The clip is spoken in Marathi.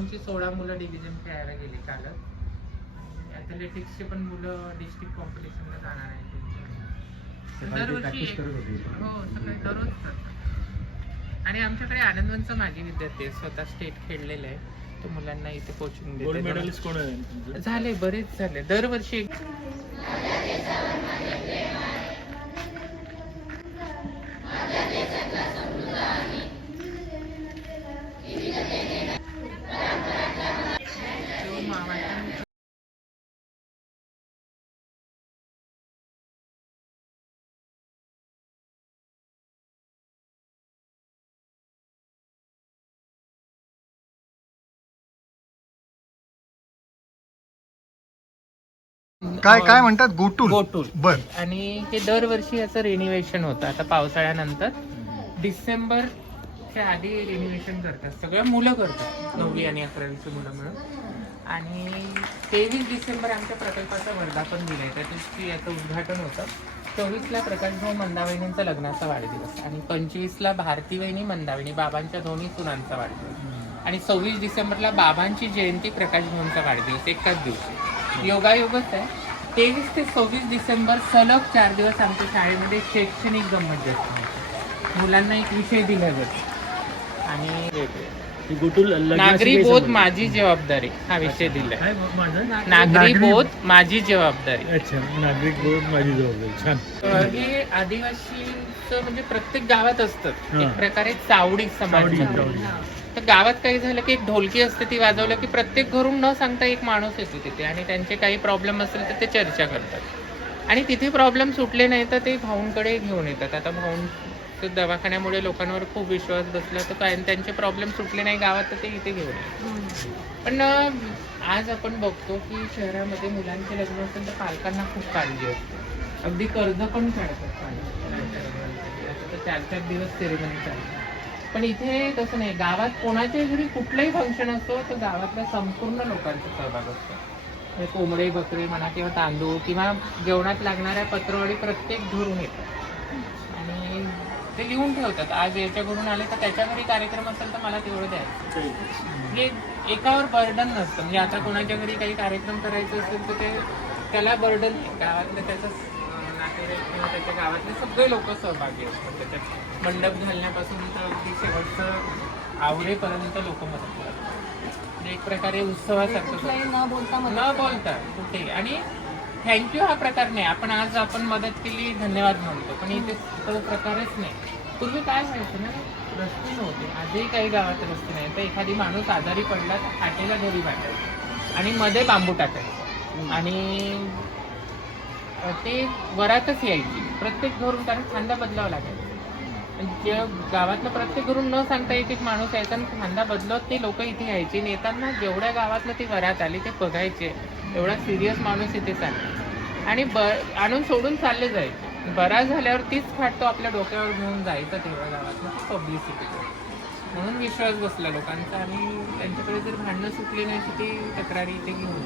आमची सोळा मुलं डिव्हिजन खेळायला गेली कालच. ॲथलेटिक्सचे पण मुलं डिस्ट्रिक्ट कॉम्पिटिशनला जाणार आहेत दरवर्षी हो सगळे दररोज आणि आमच्याकडे आनंदवनचा माझी विद्यार्थी आहे स्वतः स्टेट खेळलेले आहे तो मुलांना इथे कोचिंग देते? झाले बरेच झाले. दरवर्षी काय काय म्हणतात? गोटूल गोटूल बर. आणि हे दरवर्षी याचं रिन्युवेशन होतं. आता पावसाळ्यानंतर डिसेंबरच्या आधी रिन्युवेशन करतात. सगळं मुलं करतात. नववी आणि अकरावीची मुलं मिळून आणि तेवीस डिसेंबर आमच्या प्रकल्पाचं वर्धापन दिन आहे. त्या दिवशी याचं उद्घाटन होतं. चोवीसला प्रकाशभाऊ मंदावहिनींचा लग्नाचा वाढदिवस आणि पंचवीसला भारती वहिनी मंदावहिनी बाबांच्या दोन्ही सुनांचा वाढदिवस. आणि सव्वीस डिसेंबरला बाबांची जयंती प्रकाश भाऊंचा वाढदिवस एकाच दिवशी. योगायोगच आहे. तेवीस ते सव्वीस डिसेंबर सलग चार दिवस आमच्या शाळेमध्ये शैक्षणिक गंमत जास्त. मुलांना एक विषय दिला जातो. आणि ही नागरी काही बोध? माझी जबाबदारी हा विषय दिलाय. नागरी बोध माझी जबाबदारी. अच्छा नागरिक बोध माझी जबाबदारी. छान. हे आदिवासीचं म्हणजे प्रत्येक गावात असतं. हा. एक प्रकारे चावडी समाज. तर गावात काही झालं की एक ढोलकी असते ती वाजवलं की प्रत्येक घरून न सांगता एक माणूस येतो तिथे आणि त्यांचे काही प्रॉब्लेम असेल तर ते चर्चा करतात. आणि तिथे प्रॉब्लेम सुटले नाही तर ते भाऊंकडे घेऊन येतात. आता भाऊन दवाखान्यामुळे लोकांवर खूप विश्वास बसला तर काय त्यांचे प्रॉब्लेम सुटले नाही गावात तर ते इथे घेऊन येतात. पण आज आपण बघतो की शहरामध्ये मुलांचे लग्न असेल तर पालकांना खूप काळजी असते. अगदी कर्ज पण काढतात पालक. चार चार दिवस सेरेमनी चालतात. पण इथे तसं नाही. गावात कोणाच्या घरी कुठलंही फंक्शन असतो तर गावातल्या संपूर्ण लोकांचा सहभाग असतो. म्हणजे कोंबडे बकरे म्हणा किंवा तांदूळ किंवा जेवणात लागणाऱ्या पत्रवडी प्रत्येक घरून येतात. आणि ते लिहून ठेवतात. आज याच्या घरून आले तर त्याच्या घरी कार्यक्रम असेल तर मला तेवढं द्यायचं. म्हणजे एकावर बर्डन नसतं. म्हणजे आता कोणाच्या घरी काही कार्यक्रम करायचे असेल तर ते त्याला बर्डन गावातलं त्याचं किंवा त्याच्या गावातले सगळे लोक सहभागी असतात. त्याच्यात मंडप घालण्यापासून तर अगदी शेवटचं आवरेपर्यंत लोक मदत करतात. म्हणजे एक प्रकारे उत्सवासारखं न बोलता न बोलता कुठे. आणि थँक्यू हा प्रकार नाही. आपण आज आपण मदत केली धन्यवाद म्हणतो. पण इथे तो प्रकारच नाही. पूर्वी काय व्हायचं ना रस्ते नव्हते. आजही काही गावात रस्ते नाही. तर एखादी माणूस आजारी पडला तर फाटेला दोरी बांधायची आणि मध्ये बांबू टाकायचं. आणि ते वरातच यायची. प्रत्येक घरून कारण खांदा बदलावा लागायचा म्हणजे जे गावातलं प्रत्येक घरून न सांगता एक एक माणूस यायचा आणि खांदा बदलत ते लोक इथे यायचे. नेताना जेवढ्या गावातनं ते वरात आली ते बघायचे. एवढा सिरियस माणूस इथे चालला आणि ब आणून सोडून चालले जायचे. बरा झाल्यावर तीच खाट तो आपल्या डोक्यावर घेऊन जायचा तेवढ्या गावातनं पब्लिसिटी म्हणून विश्वास बसला लोकांचा आणि त्यांच्याकडे जर भांडणं सुटली नाही तर ती तक्रारी इथे घेऊन